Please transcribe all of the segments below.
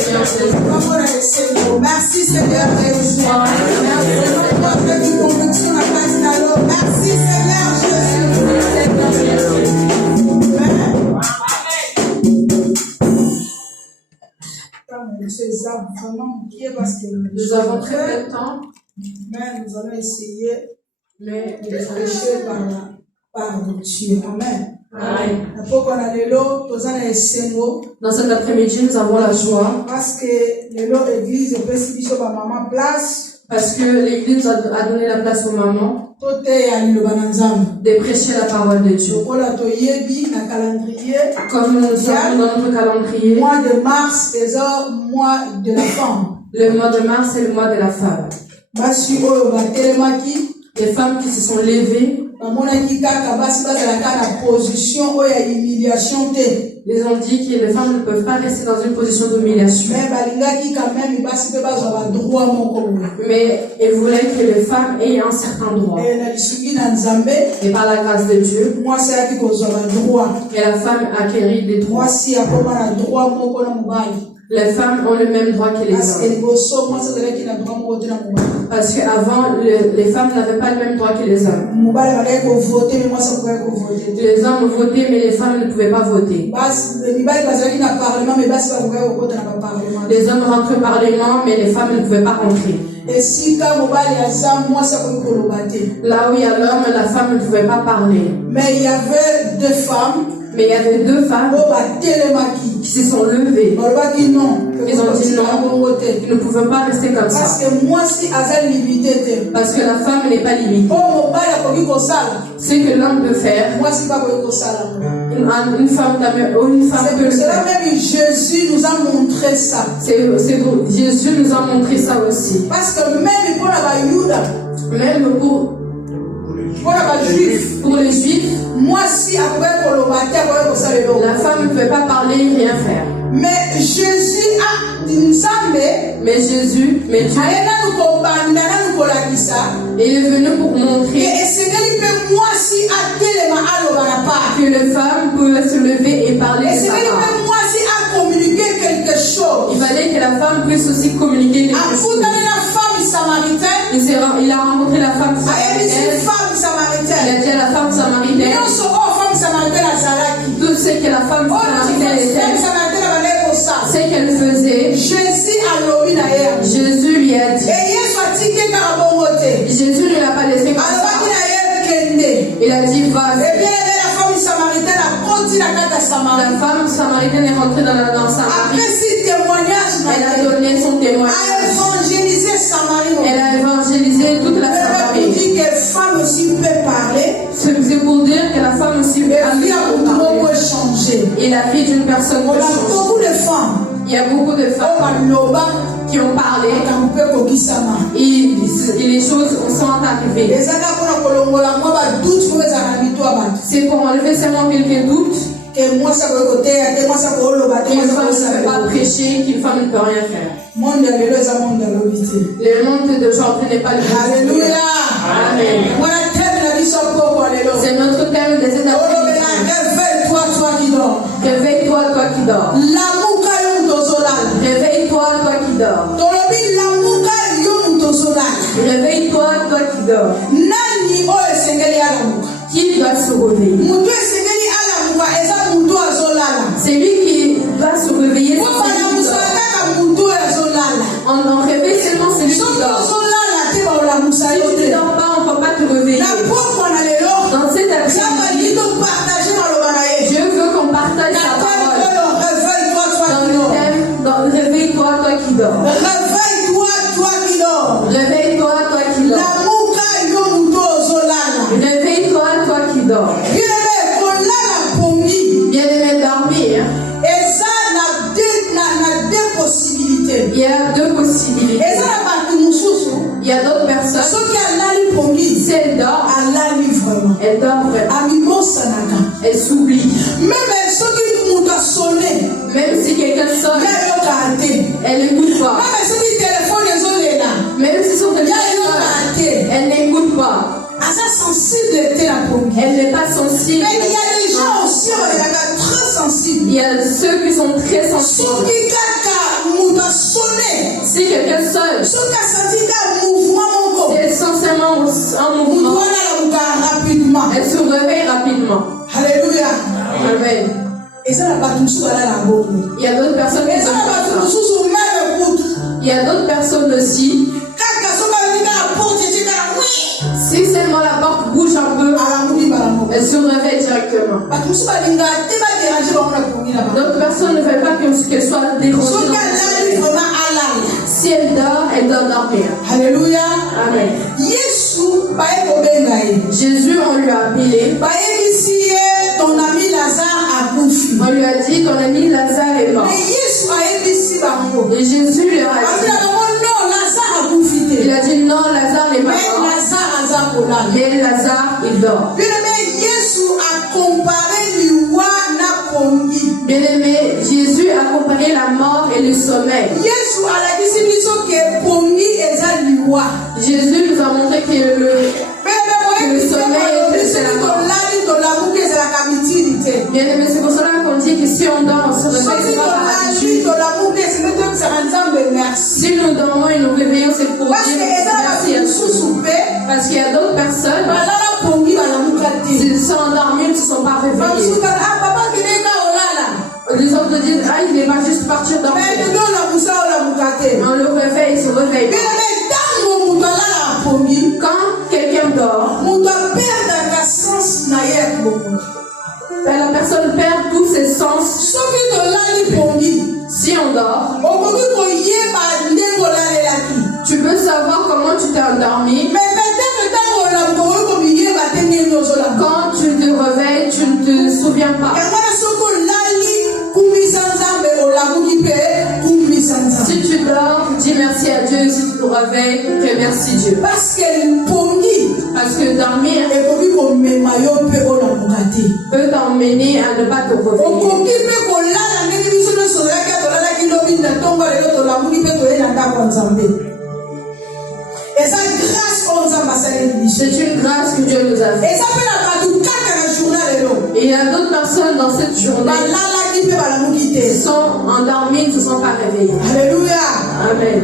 Seigneur Jésus. Merci Seigneur Jésus. Merci Seigneur Jésus. Nous avons très peu de temps, mais nous allons essayer mais de prêcher par Dieu. Amen. Amen. Dans cet après-midi, nous avons la joie parce que l'église parce que l'église a donné la place aux mamans de prêcher la parole de Dieu. Comme nous savons dans notre calendrier, mois de mars est le mois de la femme. Le mois de mars est le mois de la femme. Les femmes qui se sont levées, ils ont dit que les femmes ne peuvent pas rester dans une position d'humiliation. Mais ils voulaient que les femmes aient un certain droit. Et par la grâce de Dieu, et la femme acquérit des droits. Les femmes ont le même droit que les hommes. Parce qu'avant, les femmes n'avaient pas le même droit que les hommes. Les hommes votaient, mais les femmes ne pouvaient pas voter. Les hommes rentrent au Parlement, mais les femmes ne pouvaient pas rentrer. Là où il y a l'homme, la femme ne pouvait pas parler. Mais il y avait deux femmes. Mais il y avait deux femmes qui se sont levées. Ils ont dit non, ils ne pouvaient pas rester comme ça. Parce que la femme n'est pas limitée. Ce que l'homme peut faire, une femme peut le faire. Même Jésus nous a montré ça. Jésus nous a montré ça aussi. Parce que même pour les juifs, la femme ne pouvait pas parler et rien faire. Mais Jésus il est venu pour montrer que les femmes pouvaient se lever et parler de sa part. Il fallait que la femme puisse aussi communiquer quelque chose. Il a rencontré la femme samaritaine. Il a dit à la femme samaritaine tout ce que la femme samaritaine était, ce qu'elle faisait. Jésus lui a dit. Jésus ne l'a pas laissé comme ça. Il a dit va. La femme samaritaine est rentrée dans Samarie. Elle a donné son témoignage. Elle a évangélisé toute la Samarie. C'est pour dire que la femme aussi peut changer. Et la vie d'une personne peut changer. Il y a beaucoup de femmes qui ont parlé et les choses sont arrivées. C'est pour enlever seulement quelques doutes. Qu'une femme ne peut pas prêcher, qu'une femme ne peut rien faire. Le monde d'aujourd'hui n'est pas le même. Alléluia. Amen. C'est notre thème des États-Unis. Réveille-toi, toi qui dors. Réveille-toi, toi qui dors. Réveille-toi, toi qui dors. Réveille-toi, toi qui dors. Qui doit se réveiller? C'est lui qui doit se réveiller. On réveille seulement celui qui dort. Si tu ne dors pas, on ne peut pas te réveiller. Dans cet après-midi, Dieu veut qu'on partage sa parole. Dans le thème, réveille-toi, toi qui dors. Réveille-toi, toi qui dors. Réveille-toi, toi qui dors. Réveille-toi, toi qui dors. Bien-aimé, dormir. Il y a deux possibilités. Il y a d'autres personnes. Si elle dort, elle dort vraiment. Elle s'oublie. Même si quelqu'un sonne, elle n'écoute pas. Même si son téléphone sonne, elle n'écoute pas. Elle n'est pas sensible. Mais il y a des gens aussi, très sensibles. Il y a ceux qui sont très sensibles. Il y a d'autres personnes qui sont comme ça. Il y a d'autres personnes aussi. Si seulement la porte bouge un peu, elle se réveille directement. D'autres personnes ne veulent pas qu'elle soit dérangée. Si elle doit dormir. Alléluia. Amen. Jésus, on lui a appelé. Ton ami Lazare a bouffi. On lui a dit, ton ami Lazare est mort. Et Jésus lui a dit, il a dit non, Lazare n'est pas mort. Mais Lazare, il dort. Bien-aimé, Jésus a comparé la mort et le sommeil. Jésus nous a montré que le sommeil c'est la mort. Bien-aimé, c'est pour cela qu'on dit que si on dort, on se réveille. Si nous dormons et nous réveillons, c'est pour dire merci à Dieu. Parce qu'il y a d'autres personnes qui sont endormis, ils ne se sont pas réveillés. Les autres disent, ah, il va juste partir dormir. On le réveille, il se réveille. Quand quelqu'un dort, la personne perd tous ses sens. Si on dort, tu peux savoir comment tu t'es endormi. Quand tu te réveilles, tu ne te souviens pas. Si tu dors, dis merci à Dieu. Si tu te réveilles, remercie Dieu. Parce que dormir peut t'emmener à ne pas te réveiller. C'est une grâce que Dieu nous a faite. Et il y a d'autres personnes dans cette journée qui sont endormies, ne se sont pas réveillées. Alléluia. Amen.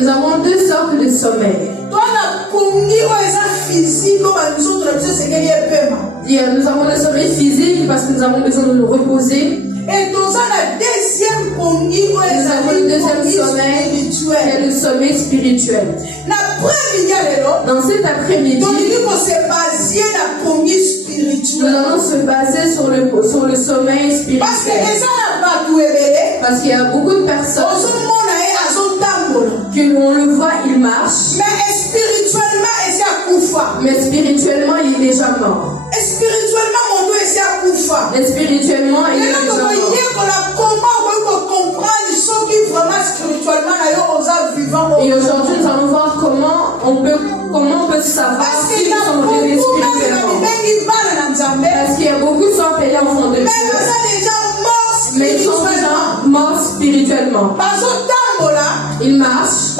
Nous avons deux sortes de sommeil. Nous avons le sommeil physique parce que nous avons besoin de nous reposer. Et nous avons le deuxième sommeil, c'est le sommeil spirituel. Dans cet après-midi, nous allons se baser sur le sommeil spirituel. Parce qu'il y a beaucoup de personnes que on le voit, il marche. Mais spirituellement, il est déjà mort. Et spirituellement, il est déjà mort. Et aujourd'hui, nous allons voir comment on peut savoir s'ils sont réveillés spirituellement. Parce qu'il y a beaucoup qui sont appelés enfants de Dieu, mais ils sont déjà morts spirituellement. Ils marchent,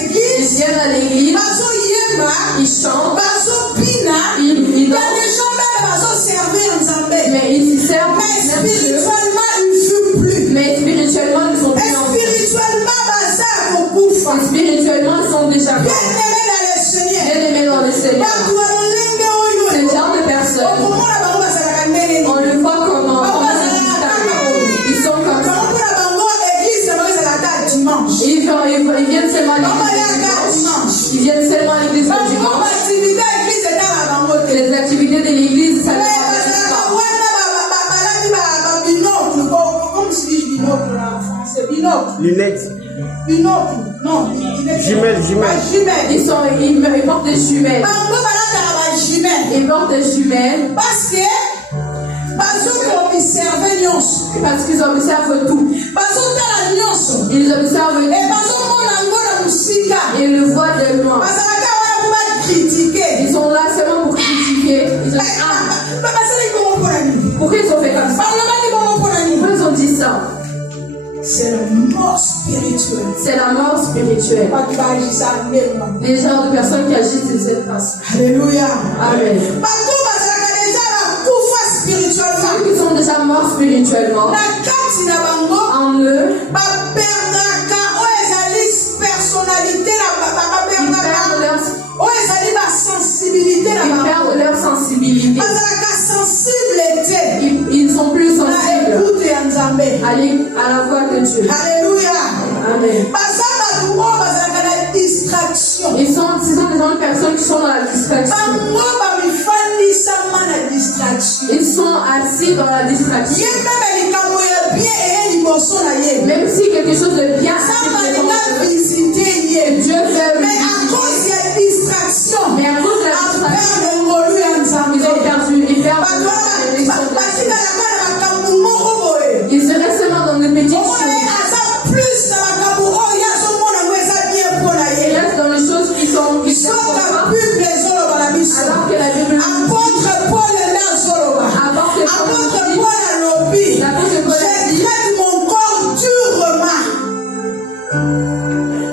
ils viennent à l'église, ils chantent, ils dansent, mais ils servent. Mais spirituellement, ils sont plus en vie. Spirituellement, ils sont déjà morts. Bien-aimés dans le Seigneur. Ce genre de personnes, on le voit comment ils sont comme ça. Ils viennent seulement à l'église. Ils viennent seulement à l'église le dimanche. Les activités de l'église, ça ne va pas. Lunettes. Non, jumelles. Ils portent des jumelles. Ils portent des jumelles. Parce qu'ils observent tout. Ils observent et le voient de loin. Ils sont là seulement pour critiquer. Ils ont pourquoi ils ont fait comme ça? Pourquoi ils ont dit ça? C'est la mort spirituelle. C'est la mort spirituelle. Les genres de personnes qui agissent de cette façon. Alléluia. Amen. Ceux qui sont déjà morts spirituellement, en eux, ils perdent leur sensibilité. à la voix de Dieu. Alléluia. Amen. Ils sont ce sont des personnes qui sont dans la distraction. Ils sont assis dans la distraction. Même si quelque chose de bien Dieu fait. Mais à cause de la distraction, ils ont perdu. Ils seraient seulement dans des petites choses. Ils restent dans les choses qui sont alors que la Bible apôtre Paul je traite mon corps durement.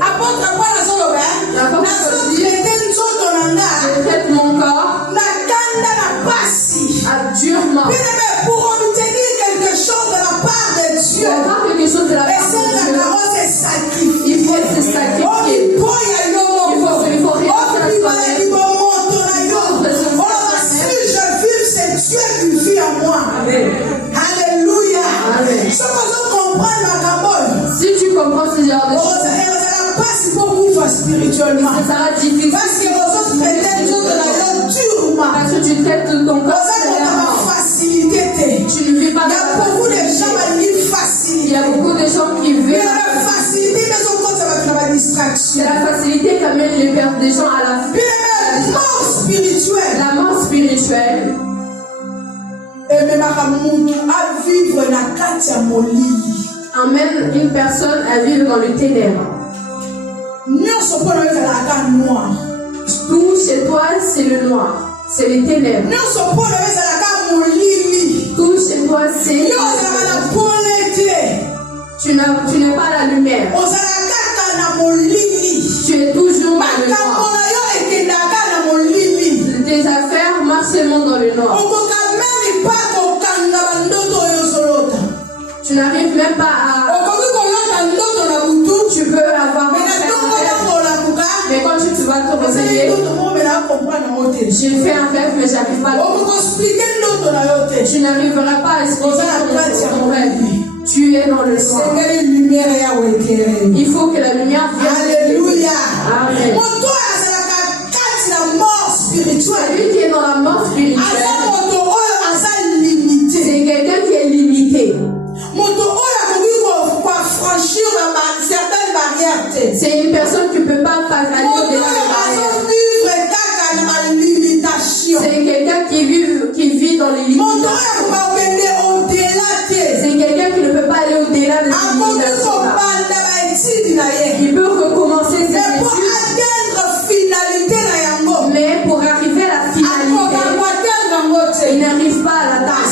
Apôtre Paul je traite mon corps durement. Pour obtenir quelque chose de la part de Dieu, quelque chose de la part de Dieu, il faut se sacrifier. Alléluia. Si tu comprends ce genre de choses, ça sera difficile. Parce que tu traites ton corps. Tu ne vis pas. Il y a beaucoup de gens qui vivent. C'est la facilité qui amène les gens à la mort spirituelle. La mort spirituelle. Amène une personne à vivre dans le ténèbre. Tout chez toi, c'est le noir. C'est les ténèbres. Tout chez toi, c'est tu n'es pas la lumière. Tu es toujours dans le noir. Tes affaires marchent seulement dans le noir. Tu n'arrives même pas à... Tu peux avoir... Mais quand tu vas te réveiller, j'ai fait un rêve, mais j'arrive pas à... Tu n'arriveras pas à expliquer ton rêve. Tu es dans le noir. Il faut que la lumière vienne. Alléluia. Amen. Celui qui est dans la mort spirituelle, c'est quelqu'un qui est limité. C'est une personne qui ne peut pas aller au-delà des barrières. C'est quelqu'un qui vit dans les limites. C'est quelqu'un qui ne peut pas aller au-delà de ses limitations. Il peut recommencer ses études. Mais pour arriver à la finalité, il n'arrive pas à l'atteindre.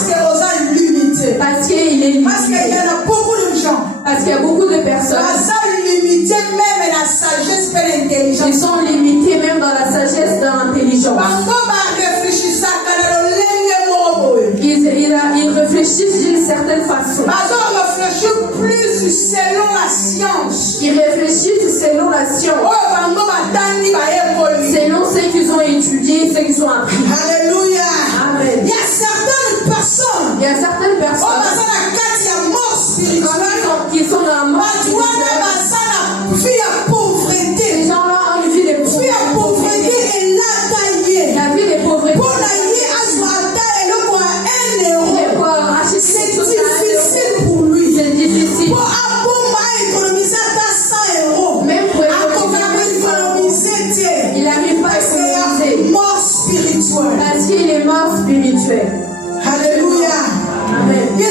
Parce qu'il est limité. Parce qu'il y a beaucoup de gens. Parce qu'il y a beaucoup de personnes. Ils sont limités même dans la sagesse, dans l'intelligence. Ils réfléchissent d'une certaine façon. Ils réfléchissent selon la science. Selon ce qu'ils ont étudié, ce qu'ils ont appris. Alléluia. Amen. Il y a certaines personnes. Qui sont dans la mort spirituelle. Ces gens-là ont une vie de pauvreté. La vie de pauvreté. C'est difficile pour lui. C'est difficile. Même pour économiser, il n'arrive pas à économiser. Parce qu'il est mort spirituel. Alléluia. Amen. Il y a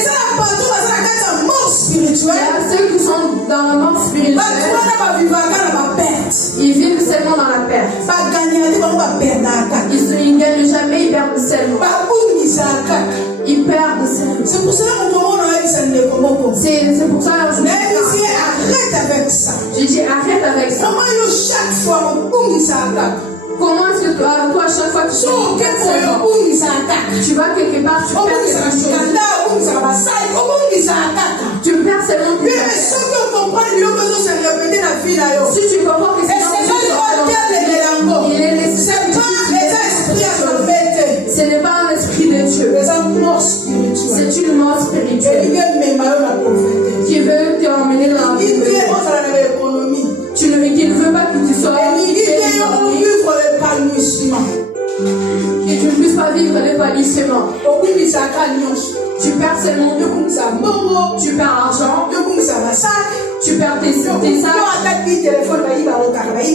ceux qui sont dans la mort spirituelle. Ils vivent seulement dans la perte. Ils ne gagnent jamais, ils perdent seulement. Ils perdent seulement. C'est pour cela qu'on demande à c'est pour ça que arrête avec ça. Je dis arrête avec ça. Chaque fois, comment est-ce que toi, chaque fois tu vas quelque part, tu perds quelque chose. Tu perds seulement plus. Si tu comprends que il est l'esprit. Ce n'est pas un esprit de Dieu. C'est une mort spirituelle. Tu perds seulement tu perds l'argent, tu perds tes sacs,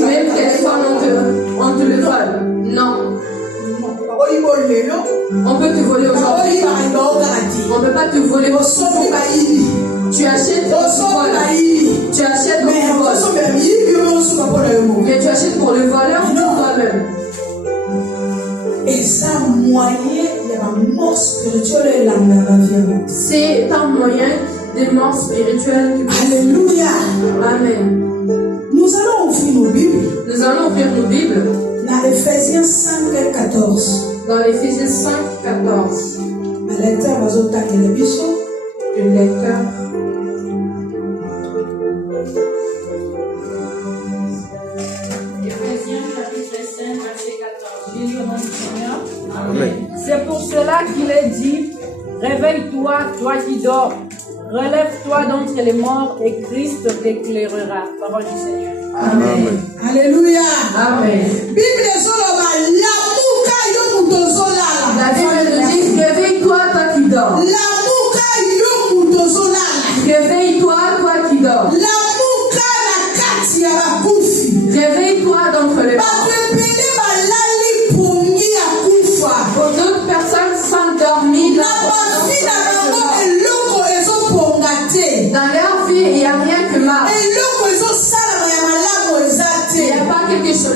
même le téléphone on te le vole. Non. On peut te voler aujourd'hui. On ne peut pas te voler. Tu achètes pour tu achètes pour le vol. Mais tu achètes pour le voleur ou toi-même. Et ça, moyen, il y a un mort spirituel et l'âme. C'est un moyen de mort spirituelle. Alléluia. Amen. Nous allons ouvrir nos Bibles. Nous allons ouvrir nos Bibles. Dans Éphésiens 5 et 14. Dans Éphésiens 5, 14. Le lecteur va zoter le bichon. Le lecteur. Éphésiens chapitre 5, verset 14. Je lis au nom du Seigneur. Amen. C'est pour cela qu'il est dit, réveille-toi, toi qui dors. Relève-toi d'entre les morts et Christ t'éclairera. Parole du Seigneur. Amen. Alléluia. Amen. La Bible nous dit, réveille-toi, toi qui dors. Réveille-toi, toi qui dors. Réveille-toi d'entre les morts. D'autres personnes sont dormies dans leur vie, il n'y a rien que mal. Il n'y a pas quelque chose.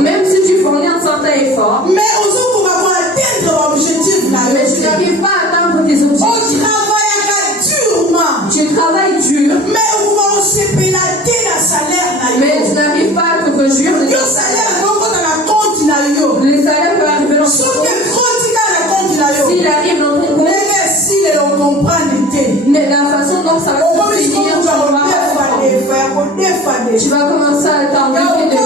Même si tu fournis un certain effort, mais tu n'arrives pas à atteindre tes objectifs. Tu travailles dur, mais tu n'arrives pas à te réjouir de ton salaire. Le salaire peut arriver dans ton compte. S'il arrive dans ton compte, mais la façon dont ça va se finir, tu vas commencer à t'enlever de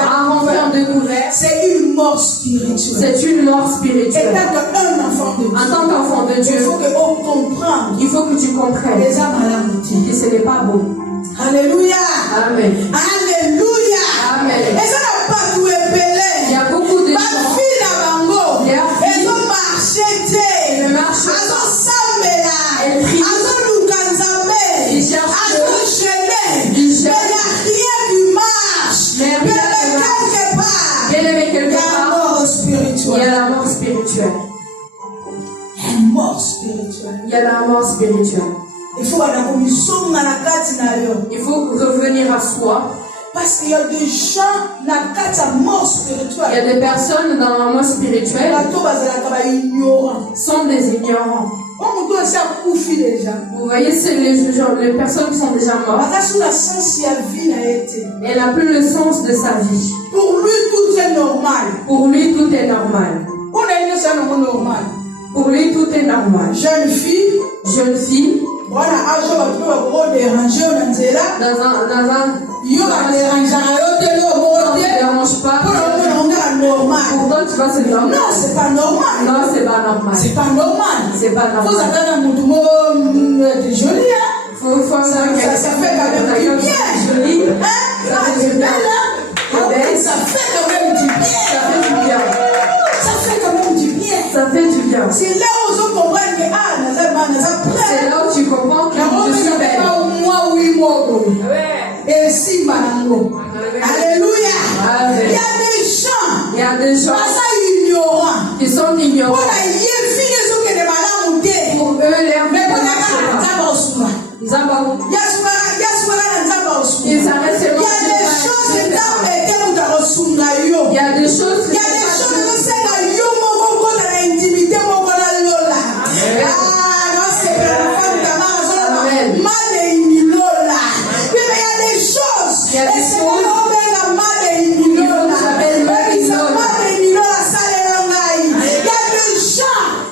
à rentrer en découverte. C'est une mort spirituelle. C'est une mort spirituelle. En tant qu'enfant de Dieu, il faut que tu comprennes que ce n'est pas beau. Alléluia. Amen. Alléluia. Amen. Et ça n'a pas tout épelé. Il y a beaucoup de gens. Elles ont marché. Elles marchent. Elles ont samé là. Elles crient. Elles ont loukanzamé. Ils cherchent. Elles ont gêné. Ils Mais cherchent. il n'y a rien qui marche. Mais rien quelque part. Bien aimé quelque Il y a part. la mort spirituelle. Il y a la mort spirituelle. La mort spirituelle. Il y a la mort spirituelle. Il faut revenir à soi. Parce qu'il y a des gens dans la mort spirituelle. Il y a des personnes dans la mort spirituelle sont des ignorants. Vous voyez, c'est les personnes qui sont déjà mortes. Elle n'a plus le sens de sa vie. Pour lui, tout est normal. Pour lui, tout est normal. Pour lui, tout est normal. Jeune fille. Voilà, dans un dérange pas. Pourtant, tu vas se dire non, c'est pas normal. Non, c'est pas normal. C'est pas normal. C'est pas normal. Faut s'attendre joli, hein. Ça fait quand même du bien. Joli. Ça fait du bien. Ça fait quand même du bien. Ça fait du bien. Ça fait quand même du bien. Ça fait du bien. C'est là où on comprend que c'est là où tu comprends que je suis belle. Et si Alléluia. Il y a des gens qui sont ignorants. Pour eux, l'air de ils s'arrêtent seulement. Il y a des choses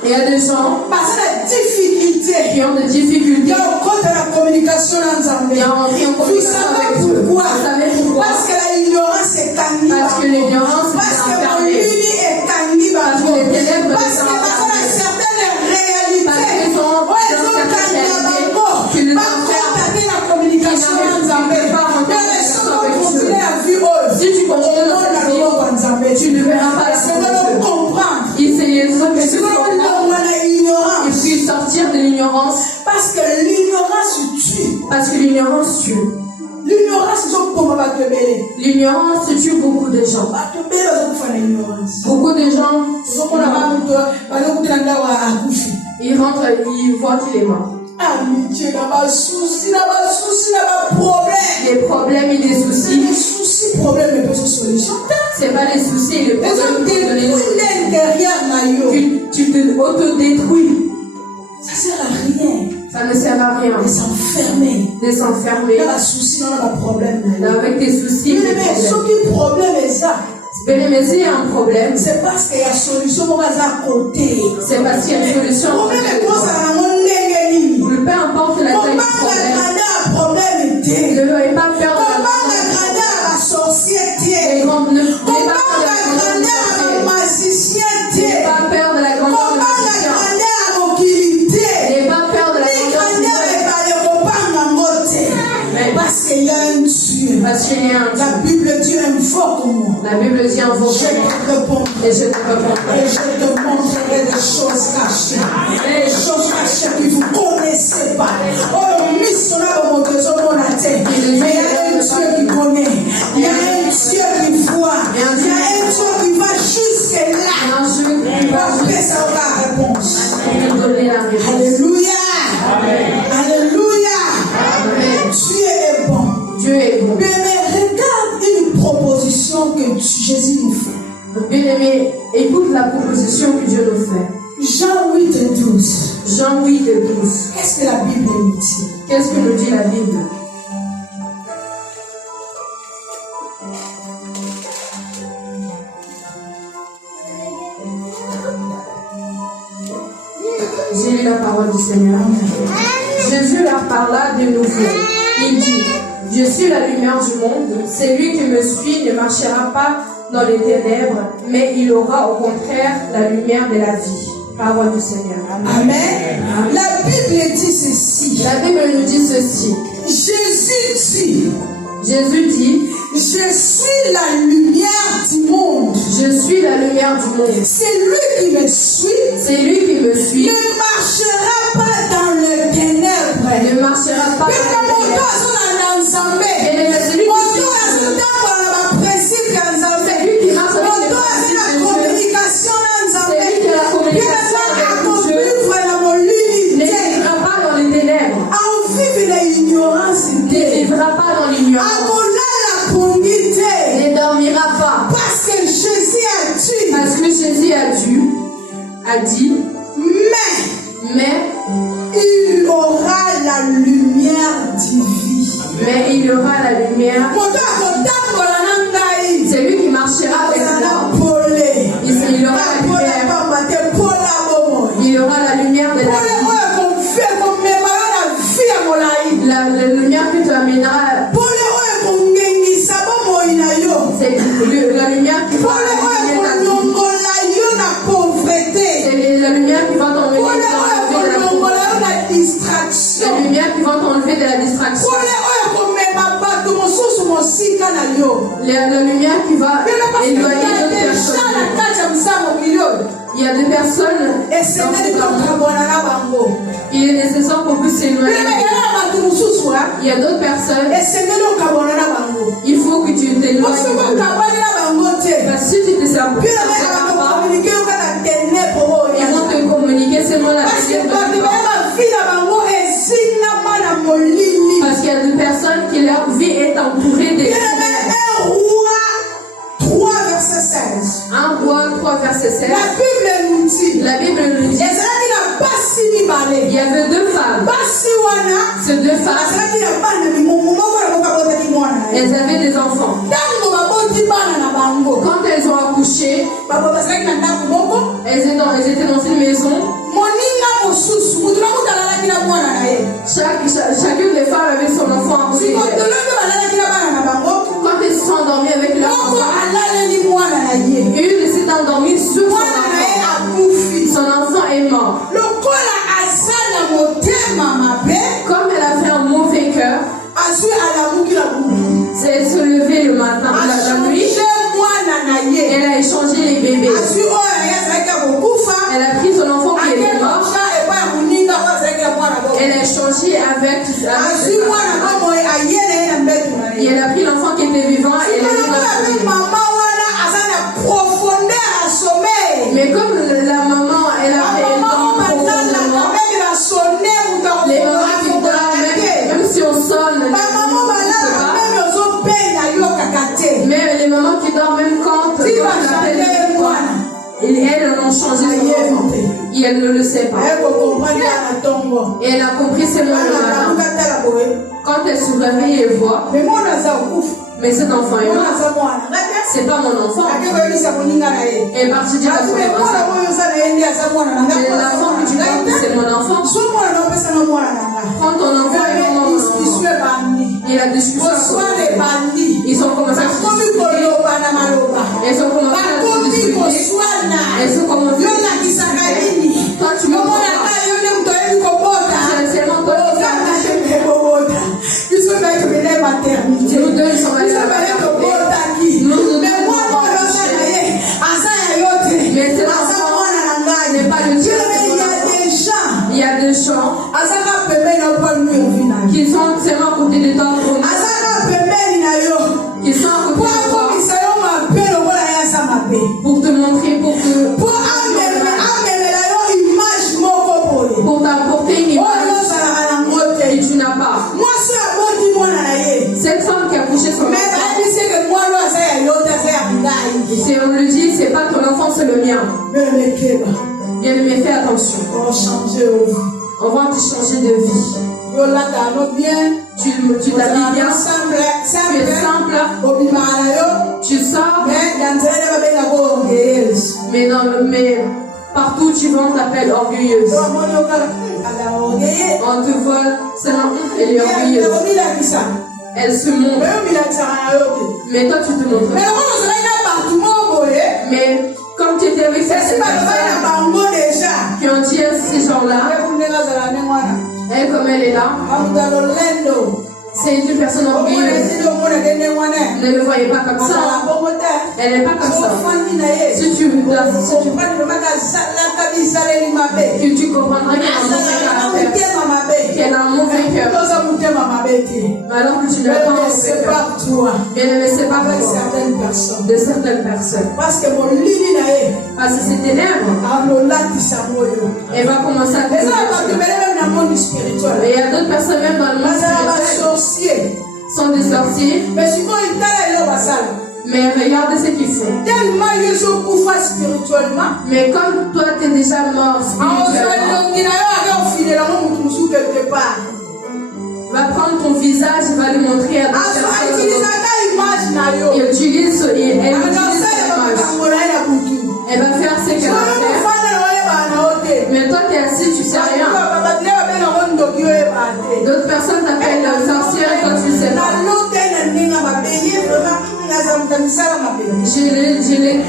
il y a des gens qui ont des difficultés la communication et en communication avec Dieu. Pourquoi? Parce que l'ignorance est tangée. Parce que l'ignorance est enfermée. Parce que les ténèbres sont enfermées. Certaines réalités. Parce qu'ils sont dans certaines réalités qui nous enferment. La communication Si tu continues dans cette vie, tu ne verras l'ignorance. Parce que l'ignorance tue. Parce que l'ignorance tue. L'ignorance tue beaucoup de gens. Beaucoup de gens, ils rentrent, ils voient qu'il est mort. Les problèmes et les soucis. C'est pas les soucis, les problèmes. Tu te autodétruis. Ça sert à rien. Ça ne sert à rien. De s'enfermer. De s'enfermer. Avec tes soucis. Mais le problème est ça. Mais s'il y a un problème, c'est parce qu'il y a une solution à côté. C'est parce qu'il y a une solution. Peu importe la taille du problème. Ne veuillez pas faire de la sorcière. Ne veuillez pas faire de la magicien. N'ayez pas peur de la grandeur de magicien. N'ayez pas peur de la grandeur de parce qu'il y a un Dieu. Parce qu'il y a un Dieu. La Bible dit invoque-moi. La Bible dit invoque-moi. Je te réponds. Et je te répondrai. Et je te montrerai des choses cachées. Des choses cachées que vous ne connaissez pas. Oh, mais il y a un Dieu qui connaît. Il y a un Dieu qui voit. Il y a un Dieu qui va jusque là. Il va faire sa réponse. Alléluia. Alléluia. Dieu est bon. Dieu est bon. Bien-aimé, regarde une proposition que Jésus nous fait. Bien-aimé, écoute la proposition que Dieu nous fait. Jean 8:12. Jean 8:12. Qu'est-ce que la Bible nous dit? Qu'est-ce que nous dit la Bible? J'ai lu la parole du Seigneur. Jésus leur parla de nouveau. Il dit, je suis la lumière du monde. Celui qui me suit ne marchera pas dans les ténèbres, mais il aura au contraire la lumière de la vie. Parole du Seigneur. Amen. Amen. La Bible dit ceci. La Bible nous dit ceci. Jésus dit, je suis la lumière du monde. Je suis la lumière du monde. C'est lui qui me suit. C'est lui qui me suit. Ne marchera pas dans les ténèbres. Ne marchera pas dans les ténèbres. A dit, mais il aura la lumière divine. Mais il aura la lumière. C'est lui qui marchera avec moi. Il aura la lumière. Il aura la lumière de la vie. La lumière que tu amèneras. C'est la lumière qui va la lumière qui va t'enlever de la distraction. La lumière qui va t'enlever de la distraction. La lumière qui va éloigner d'autres personnes. Il y a des personnes. Il est nécessaire qu'on puisse s'éloigner. Il y a d'autres personnes. Il faut que tu t'éloignes. Parce que si tu te sers pas, ils vont te communiquer seulement la vie. Parce qu'il y a des personnes qui leur vie est entourée de. 1 Roi 3 verset 16. La Bible nous dit. La Bible nous dit. Il y avait 2 femmes. Ces 2 femmes. Elles avaient des enfants. Quand elles ont accouché, elles étaient dans une maison. Chacune des femmes avait son enfant à côté d'elle. Quand elles se sont endormies avec leur enfant, une s'est endormie sur son enfant. Son enfant est mort. Comme elle a fait un mauvais cœur, c'est se lever le matin, la nuit, elle a échangé les bébés. elles ont changé son enfant. Et elle ne le sait pas. Et elle a compris ces mots le matin. Quand elle se réveille et voit, mais cet enfant est mort. C'est pas mon enfant. Et elle est partie dire à son enfant, mais l'enfant que tu vois, c'est mon enfant. Prends ton enfant et non mon enfant. Et la discussion ils ont commencé à se discuter. Ils ont commencé à se discuter. Ils ont commencé à se discuter. Toi tu me vois. C'est seulement toi qui nous deux sommes allés à la maternité. Nous deux mais c'est l'enfant n'est pas le Dieu. Il y a des gens qui sont seulement à côté de toi qui sont à côté de toi pour te montrer, pour t'apporter une image que tu n'as pas. Cette femme qui a couché son enfant, si on le dit, c'est pas ton enfant, c'est le mien. Bien-aimé, fais attention. On va te changer de vie. Tu t'habilles bien, tu es simple, tu sors, mais partout tu vas, on t'appelle orgueilleuse. On te voit, elle est orgueilleuse. Elle se montre. Mais toi tu te montres. Mais comme tu étais avec ces personnes qui ont dit ces gens-là, elle comme elle est là, c'est une personne orgueilleuse. Ne le voyez pas comme ça. Elle n'est pas comme ça. Si tu regardes, que tu comprendras qu'elle a un mauvais cœur. Alors que tu n'as pas un mauvais cœur. Bien-aimé, c'est pas pour de certaines personnes. Parce que ces ténèbres, elle va commencer à te. Et il y a d'autres personnes même dans le monde spirituel sont des sorciers. Mais regardez ce qu'ils font. Mais comme toi tu es déjà mort spirituellement, va prendre ton visage et va le montrer à d'autres personnes. Elle utilise l'image. Elle va faire ce qu'elle va faire. Mais toi tu es assis, tu sais rien. D'autres personnes t'appellent sorcière et toi tu ne sais pas.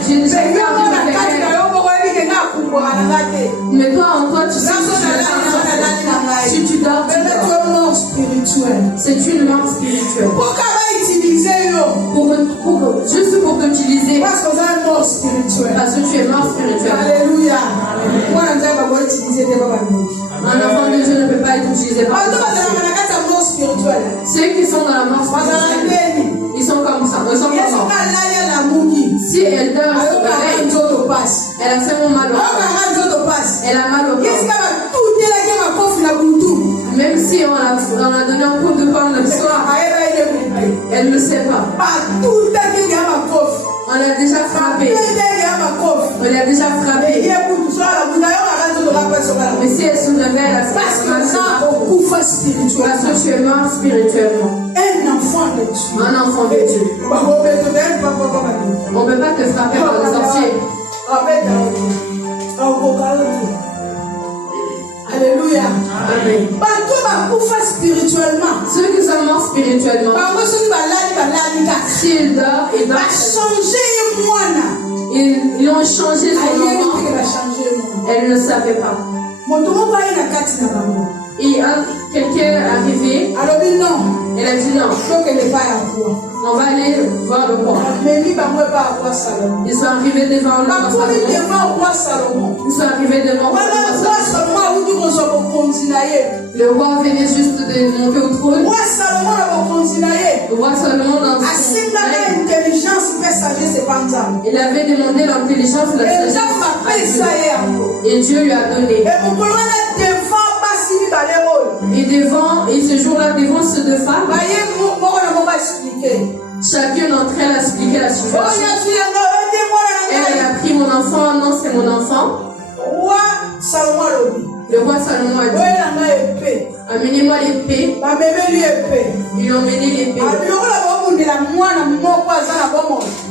J'ai déjà vu mais toi en toi tu sais que si tu dors, c'est une mort spirituelle. Juste pour t'utiliser parce que tu es mort spirituel. Alléluia. Un enfant de Dieu ne peut pas être utilisé par ceux qui sont dans la mort spirituelle. Ils sont comme ça. Ils sont comme ça. Si elle dort, elle a fait mal au corps. Elle a mal au corps. Même si on a donné un coup de poing le soir, elle ne sait pas. On l'a déjà frappé. On l'a déjà frappé. Mais si elle se révèle à parce que tu es mort spirituellement. Un enfant de Dieu. Un enfant de Dieu. On ne peut pas te frapper par les sorciers. Alléluia. Amen. Ceux qui sont morts spirituellement, s'ils dorment, ils ont changé son enfant. Elle ne savait pas. Et quelqu'un est arrivé. Elle a dit non. On va aller voir le roi. Ils sont arrivés devant le roi Salomon. Ils sont arrivés devant le roi Salomon. Le roi venait juste de monter au trône. Le roi Salomon dans son il avait demandé l'intelligence et la sagesse. Et Dieu lui a donné. Et devant, et ce jour-là, devant ces deux femmes, chacune d'entre elles a expliqué la situation. Elle a pris mon enfant, non, c'est mon enfant. Le roi Salomon a dit, amenez-moi l'épée. Ils ont mené l'épée.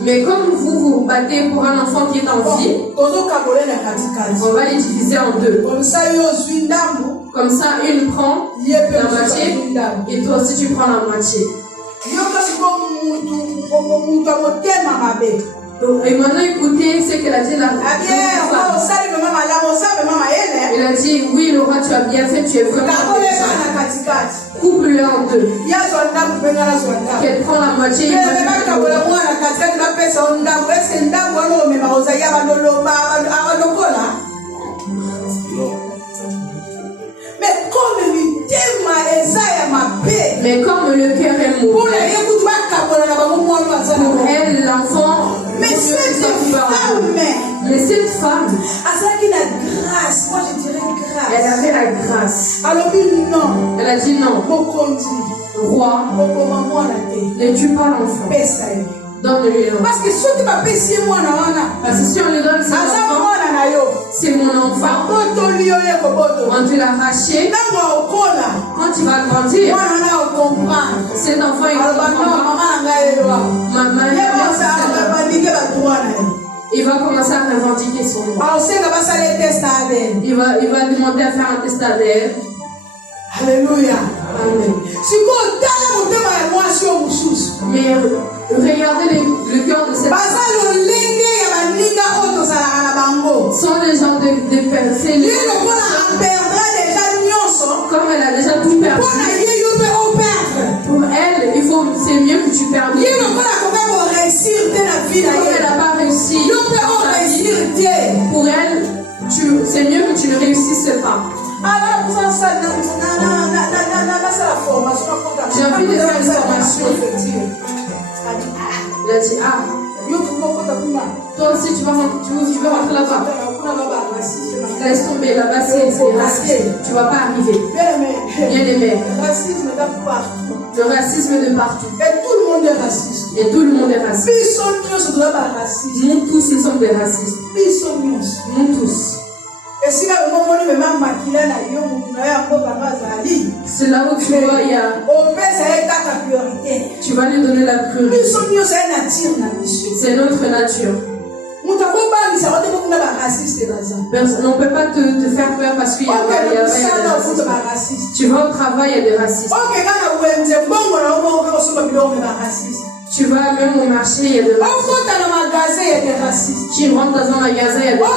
Mais comme vous battez pour un enfant qui est en vie, on va les diviser en deux. Comme ça, une prend la moitié et toi aussi tu prends la moitié. Et maintenant écoutez ce qu'elle a dit là. Elle a dit oui le roi tu as bien fait, tu es vraiment coupe-le en deux. Qu'elle prend la moitié. Mais comme le cœur est mauvais, pour elle, l'enfant, mais cette femme, moi je dirais grâce. Elle avait la grâce. Elle a dit non. Roi, ne tue pas l'enfant. Donne-lui l'enfant. Parce que si on lui donne cet enfant, c'est mon enfant. On te l'a arraché. Quand tu vas grandir, cet enfant il il va commencer à revendiquer son droit. Il va demander à faire un test ADN. Alléluia. Amen. Mais regardez le cœur de cette femme. Sont des gens de personnes. Comme elle a déjà tout perdu. Pour elle, c'est mieux que tu perdes. Comme elle n'a pas réussi. Pour elle, c'est mieux que tu ne réussisses pas. J'ai envie de faire une formation. Elle a dit, toi aussi tu veux rentrer là-bas. Laisse tomber là-bas, c'est raciste. Tu ne vas pas arriver. Bien aimé. Le racisme de partout. Et tout le monde est raciste. Et tout le monde est raciste. Nous tous, nous sommes des racistes. Nous tous. C'est là où tu vois, tu vas lui donner la priorité. C'est notre nature. On ne peut pas te faire peur parce qu'il y a des racistes. Tu vas au travail, il y a des racistes. Tu vas même au marché, il y a des racistes. Tu rentres dans un magasin, il y a des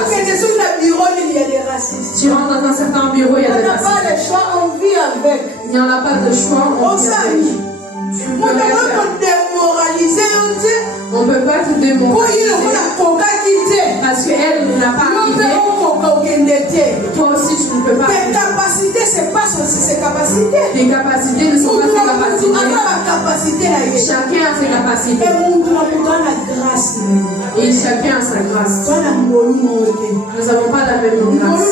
racistes. Tu rentres dans un certain bureau, il y a des racistes. Il n'y en a pas de choix, on vit avec. On ne peut pas te démoraliser parce qu'elle n'a pas arrivé. Toi aussi tu ne peux pas. Tes capacités, c'est pas ses capacités. Tes capacités ne sont pas ses capacités. Chacun a ses capacités. Et chacun a sa grâce. Nous n'avons pas la même grâce.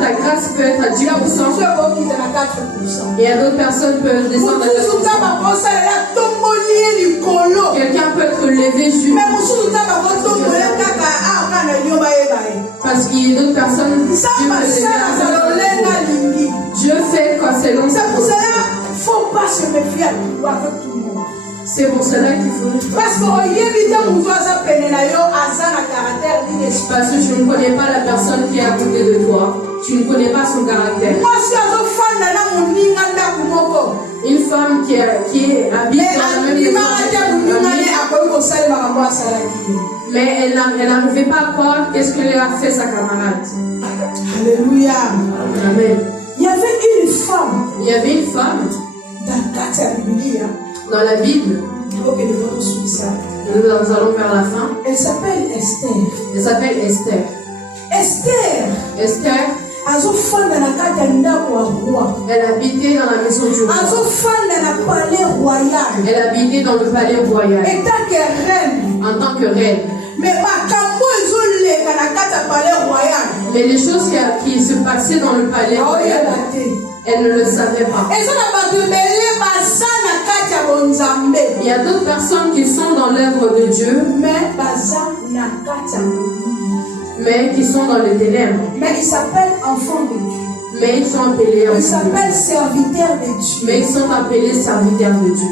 Ta grâce peut être à 10%. Et à d'autres personnes peuvent descendre à 4%. Quelqu'un peut être levé juste. Parce qu'il y a d'autres personnes Dieu fait quoi selon sa volonté. Faut pas se méfier avec tout le monde. C'est pour cela qu'il faut. Parce que tu ne connais pas la personne qui est à côté de toi. Tu ne connais pas son caractère. Une femme qui est habillée dans la même mais elle n'arrivait pas à croire qu'est-ce que lui a fait sa camarade. Alléluia. Amen. Il y avait une femme dans la Bible. Nous allons vers la fin. Elle s'appelle Esther. Esther. Elle habitait dans la maison du roi. Elle habitait dans le palais royal. En tant que reine. Mais Mais les choses qui se passaient dans le palais royal, elle ne le savait pas. Il y a d'autres personnes qui sont dans l'œuvre de Dieu, mais qui sont dans les ténèbres. Mais ils s'appellent enfants de Dieu. Mais ils sont appelés Ils s'appellent serviteurs de Dieu. Mais ils sont appelés serviteurs de Dieu.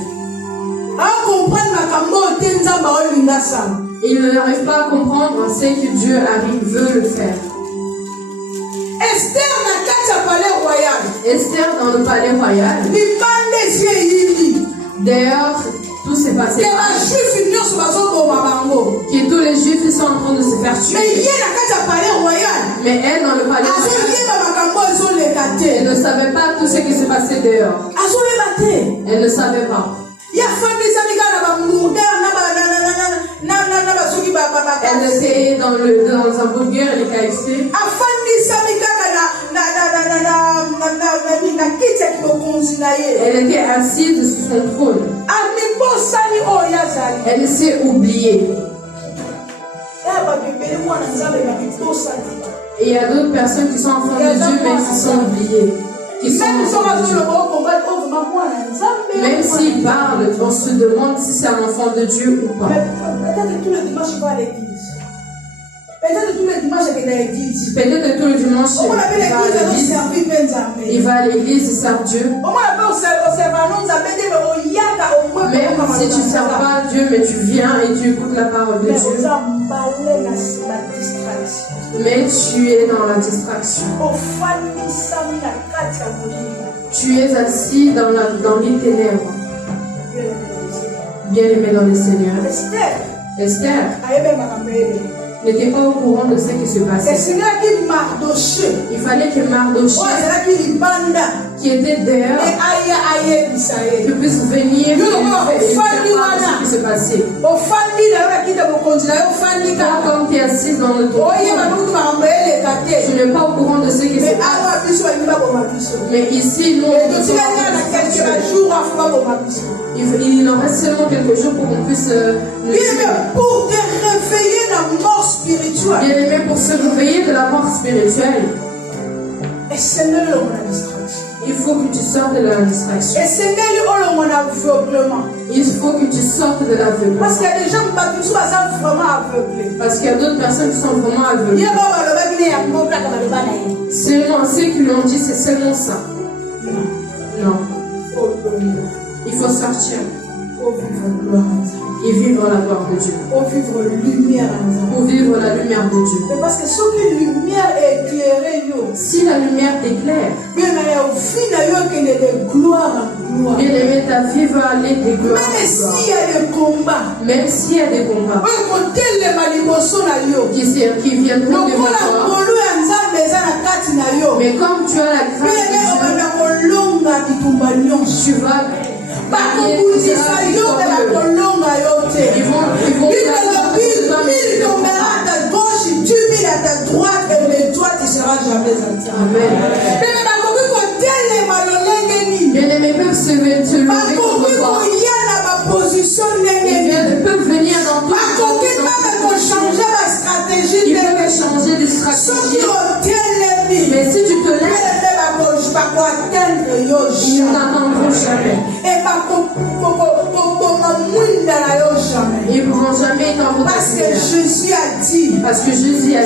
Ils n'arrivent pas à comprendre ce que Dieu veut le faire. Esther dans le palais royal. D'ailleurs, tout s'est passé. Que tous les Juifs sont en train de se faire tuer. Mais elle dans le palais royal, elle ne savait pas tout ce qui se passait dehors. Elle ne savait pas. Elle était dans un burger et les KFC. Elle était assise sur son trône. Elle s'est oubliée. Et il y a d'autres personnes qui sont enfants de Dieu mais qui sont oubliées. Même s'ils parlent, on se demande si c'est un enfant de Dieu ou pas. Peut-être tous les dimanches il va à l'église. Peut-être tous les dimanches il va à l'église. Peut-être tous les dimanches il va à l'église et sert Dieu. Même si tu ne sers pas Dieu, mais tu viens et tu écoutes la parole de Dieu. Mais tu es dans la distraction. Tu es assis dans les ténèbres. Bien aimé dans le Seigneur. Esther n'était pas au courant de ce qui se passait. Il fallait que Mardochée, qui était dehors, puisse venir et lui faire part de ce qui se passait. Comme tu es assis dans le trône, tu n'es pas au courant de ce qui se passe. Mais ici, nous, il en reste seulement quelques jours pour qu'on puisse nous tuer. Pour te réveiller la mort spirituelle. Bien aimé, pour se réveiller de la mort spirituelle, il faut que tu sortes de la distraction. Il faut que tu sortes de l'aveuglement. Parce qu'il y a des gens qui sont vraiment aveuglés. Parce qu'il y a d'autres personnes qui sont vraiment aveuglées. Seulement, ceux qui l'ont dit, c'est seulement ça. Non. Il faut sortir. Et vivre la gloire de Dieu. Pour vivre la lumière de Dieu. Mais parce que si la lumière est éclairée, si la lumière t'éclaire, bien aimé, ta vie va aller de gloire. Même s'il y a des combats, qui viendront devant toi. Mais comme tu as la grâce de Dieu, tu vas Bien-aimés peuvent se lever contre toi. Ils peuvent venir dans tout. Ils peuvent changer de stratégie. Mais si tu te lèves, ils ne t'entendront jamais. Ils ne pourront jamais t'entendre. Parce que Jésus a dit,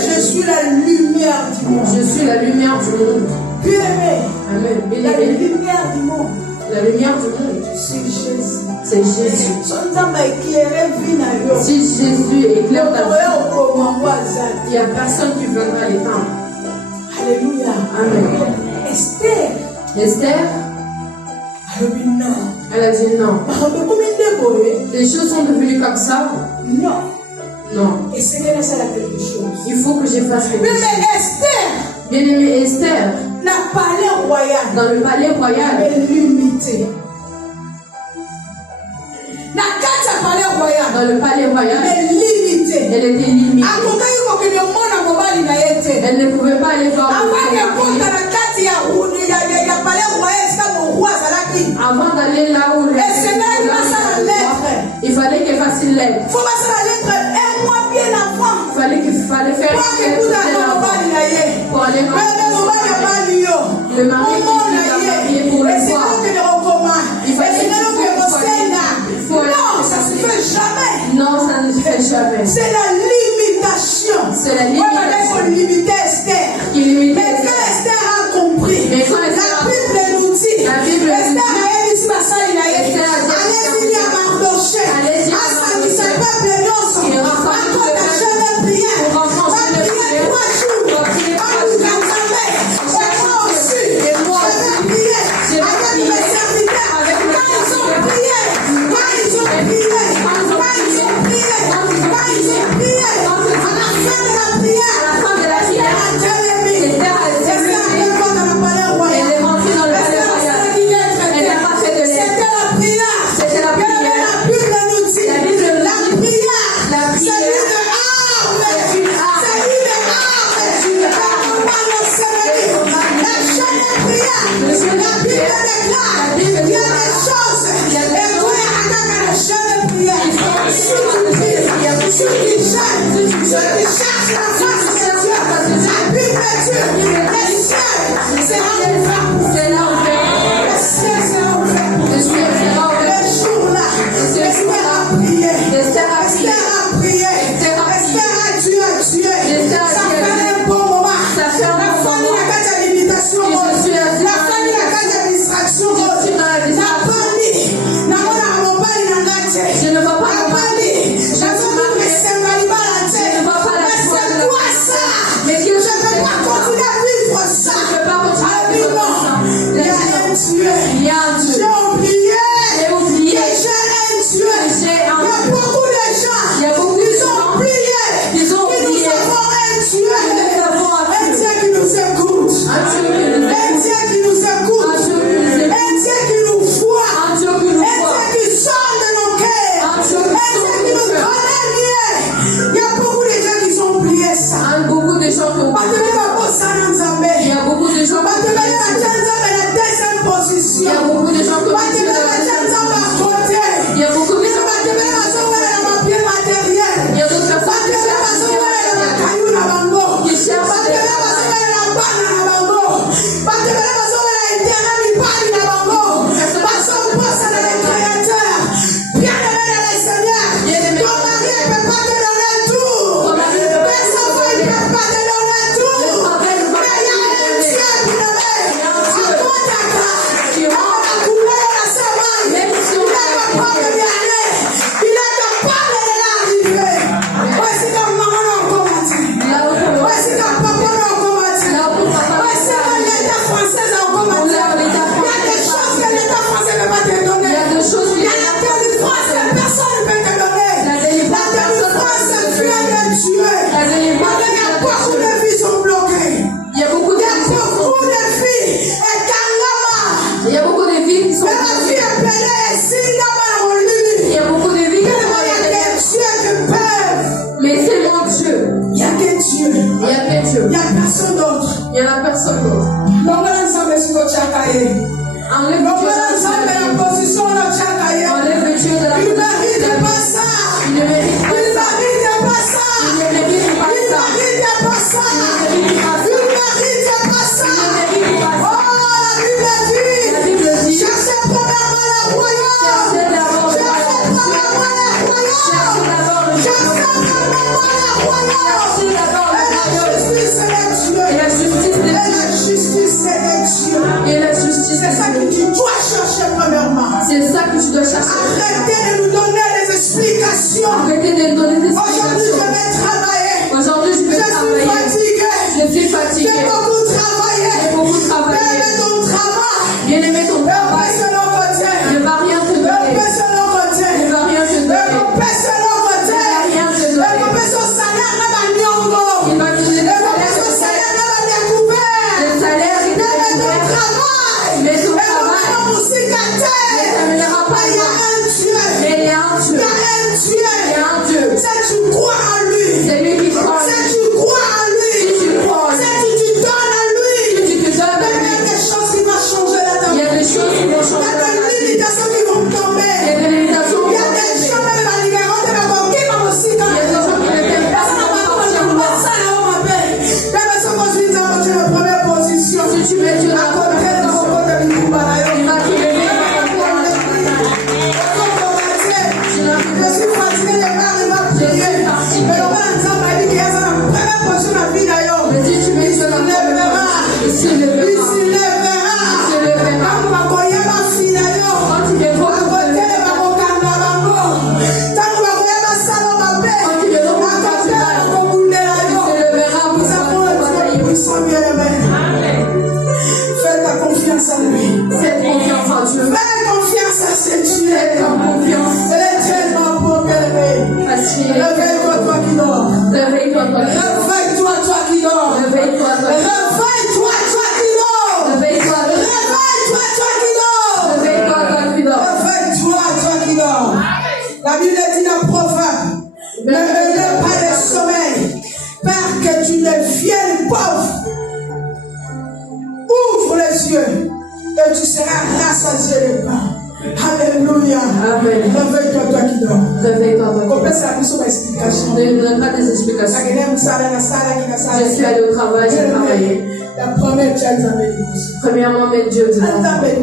je suis la lumière du monde. Je suis la lumière du monde. Bien-aimé, Amen. la lumière du monde. La lumière du monde, c'est Jésus. C'est Jésus. Si Jésus éclaire ta vie, il n'y a personne qui viendra l'éteindre. Alléluia. Amen. Esther, elle a dit non. Les choses sont devenues comme ça. Non. Il faut que je fasse quelque chose. Bien-aimé, Esther, dans le palais royal, elle est limitée. Dans le palais royal, elle était limitée. Elle ne pouvait pas aller voir. Avant d'aller là où il fallait qu'elle fasse une lettre. Il fallait faire une lettre pour Le mari qui va marier pour le voir. Il faut non, ça se fait jamais. Non, ça ne se fait jamais. C'est la limitation. C'est la limitation. Limiter Esther. Qui limitait Mais quand Esther a compris, mais quand la Bible nous dit, Esther a dit ça, il a dit, allez-y à Mardoché, à ça qui s'est pas plénion, encore la chaîne de prière, va prier 3 jours, va nous cantamer, et moi aussi, je vais prier avec mes serviteurs, quand ils ont prié, quand ils ont prié, quand ils ont prié, quand ils ont prié, à la fin de la prière, Esther a tellement Esther a dans la palais royale. Elle est rentrée dans le palais royal. Elle n'a pas fait de lettre. C'était la prière. C'était la prière. La Bible nous dit. La Bible nous dit. La prière. La prière. C'est une arme. C'est une arme. Accompagne au Seigneur. La chaîne de prière. La Bible déclare. Il y a des choses. Et toi, attaque à la chaîne de prière. Si tu pries, si tu cherches, si tu cherches la face de Dieu, la Bible dit, les cieux, c'est l'enfer. C'est l'enfer. Le ciel sera ouvert. Le ciel sera ouvert. Le jour-là, Esther a prié. Esther a prié. Esther a prié. Esther a prié. Esther a Dieu a tué. Esther a Ça Dieu a fait tué. un bon moment. Ça fait un La bon famille moment. n'a qu'à ta limitation. Et je suis assis La dans la famille n'a qu'à ta distraction. Je suis dans la distraction. La famille n'a pas la mobile n'a qu'à te. Je ne vois pas La le famille, je veux pas que c'est malima la te. Je ne vois pas la Mais foi de c'est la quoi ça? Mais Je Dieu, ne peux pas continuer à vivre ça. Je ne peux pas continuer à vivre ça. Il y a un Dieu. Il y a un Dieu. J'ai oublié. J'ai oublié. Que j'ai un Dieu. J'ai un Il y a Dieu. beaucoup de gens. Il y a beaucoup de Ils gens. ont oublié. Ils ont Que nous oublié. avons un Dieu. Nous avons un Un Dieu qui nous écoute. Un Dieu qui nous Un aime. Dieu qui nous écoute. Un Dieu qui nous aime. Un Dieu qui nous voit. Un Dieu qui nous Un voit. Dieu qui sort de nos cœurs. Un Dieu qui Un sort Dieu de qui nos nous cœurs. connaît bien. Il y a beaucoup de gens qui ont oublié ça. Beaucoup de gens qui ont Parce que nous avons ça dans Nzambé. Il y a beaucoup de gens Parce qui que ont nous avons la deuxième Il y position. a beaucoup de gens qui ont Parce que nous avons la côté. Il y a beaucoup de gens Parce que nous avons la pied matériel. Il y a d'autres personnes Parce que qui nous avons la caillou na bango. Qui cherchent Parce que nous avons la banane na bango. Parce que nous avons la intérêt mipali na bango. Parce qu'on pense à les créateurs. Bien aimé dans le Seigneur. Ton mari ne peut pas te donner tout. Tes enfants ne peuvent pas te donner tout. Mais il y a un Dieu qui le met. À toi ta grâce. Il a coulé la semaine. Il est capable d'y aller. Il est capable de l'arriver. Voici comme maman n'a combattu. Voici comme papa n'a combattu. Voici comme l'État français a combattu. Il y a des choses que l'État français ne peut pas te donner. Il y a la délivrance que personne ne peut te donner. La délivrance vient de Dieu. Il y a beaucoup de vies qui sont bloquées. Il y a beaucoup Il y a de beaucoup de filles et Kangama. Il y a beaucoup de vies qui sont Mais la vie est pelée et Singama en lui. Il y a beaucoup de vies qui Il sont y a que Dieu qui peuvent. Mais c'est mon Dieu. Il y a que Dieu. Il y a que Dieu. Il n'y a personne d'autre. Il y en a personne d'autre. Longora nzambe siko chakaye. Enlève Longora Dieu nzambe de la la position de chakaye. Enlève Dieu de la Il ne mérite pas ça. Il ne mérite Il pas ne ça. mérite pas ça. Il ne mérite pas Il ne ça. mérite pas ça. Il ne mérite pas ça. Il ne mérite pas ça. Il ne mérite pas ça. Oh, la Bible La dit. Bible dit. Cherchez premièrement le royaume. Cherchez d'abord le Cherchez premièrement le royaume. Cherchez d'abord le Cherchez premièrement le royaume. Cherchez d'abord le Et la royaume. justice est de Dieu. Et la justice de Et la Dieu. justice est de Dieu. Et la justice C'est ça de que Dieu. tu dois chercher premièrement. C'est ça que tu dois chercher. Arrêtez de nous donner des explications. Arrêtez de donner des Aujourd'hui, je explications. vais travailler. Aujourd'hui, je Je vais suis travailler. fatigué. Je suis fatigué. J'ai beaucoup travaillé. J'ai beaucoup travaillé. Fais ton travail. Bien aimé ton Ne travail. pas sur nos côtés. Ne va rien te Ne donner. pas sur nos côtés. Ne va rien te Ne donner. pas sur nos côtés. Ne va rien te Ne donner. pas sur salaire, n'a pas nyongo. Il va te donner Ne le pas sur salaire. salaire, n'a pas découvert. Le salaire, il Ne te mets ton donne. travail. Mais ton Et travail. Alléluia. Amen. Réveille-toi, toi qui dors. Réveille-toi, toi. On peut s'appuyer sur l'explication. Ne donne pas des explications. Je suis allé au travail, j'ai travaillé. La première, tu as examiné. Premièrement, mets Dieu devant. Mets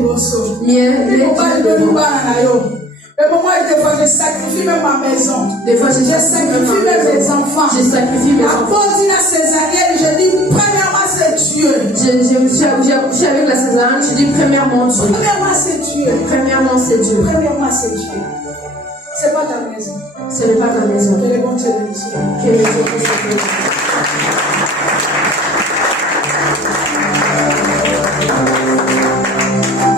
Dieu devant. Mais pour moi, des fois, je sacrifie même ma maison. Des fois, je sacrifie même mes enfants. Je sacrifie mes enfants. À cause de la césarienne, je dis, premièrement, c'est Dieu. J'ai accouché avec la césarienne, je dis, premièrement, Dieu. Premièrement, c'est Dieu. Premièrement, c'est Dieu. Premièrement, c'est Dieu. C'est pas ta maison. Ce n'est pas ta maison. Que les bons Dieu bénisse. Que les Dieu bénisse.